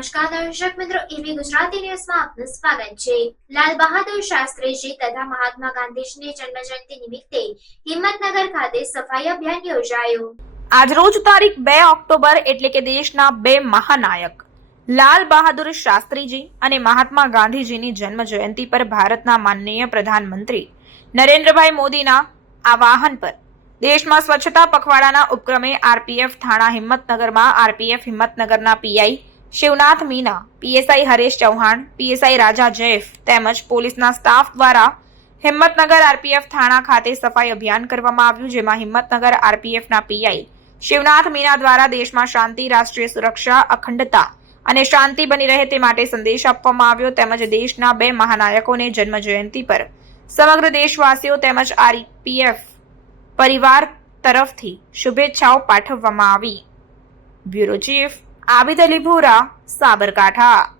નમસ્કાર દર્શક મિત્રો, એબી ગુજરાતી ન્યૂઝમાં આપનું સ્વાગત છે। લાલ બહાદુર શાસ્ત્રીજી તથા મહાત્મા ગાંધીજીની જન્મજયંતિ નિમિત્તે હિંમતનગર ખાતે સફાઈ અભિયાન યોજાયું। આજરોજ તારીખ 2 ઓક્ટોબર એટલે કે દેશના બે મહાનાયક લાલ બહાદુર શાસ્ત્રીજી અને મહાત્મા ગાંધીજીની જન્મ જયંતિ પર ભારતના માનનીય પ્રધાનમંત્રી નરેન્દ્રભાઈ મોદીના આહવાન પર દેશમાં સ્વચ્છતા પખવાડાના ઉપક્રમે આરપીએફ થાણા હિંમતનગરમાં આરપીએફ હિંમતનગરના PI Shivnath Meena, PSI Haresh Chauhan, PSI Raja Jaif તેમજ પોલીસના સ્ટાફ દ્વારા હિંમતનગર આરપીએફ થાણા ખાતે સફાઈ અભિયાન કરવામાં આવ્યું, જેમાં હિંમતનગર આરપીએફના પીઆઈ શિવનાથ મીના દ્વારા દેશમાં શાંતિ, રાષ્ટ્રીય સુરક્ષા, અખંડતા અને શાંતિ બની રહે તે માટે સંદેશ આપવામાં આવ્યો તેમજ દેશના બે મહાનાયકોને જન્મ જયંતિ પર સમગ્ર દેશવાસીઓ તેમજ આરપીએફ પરિવાર તરફથી શુભેચ્છાઓ પાઠવવામાં આવી। બ્યુરો ચીફ આબિદ અલી ભૂરા, સાબરકાંઠા।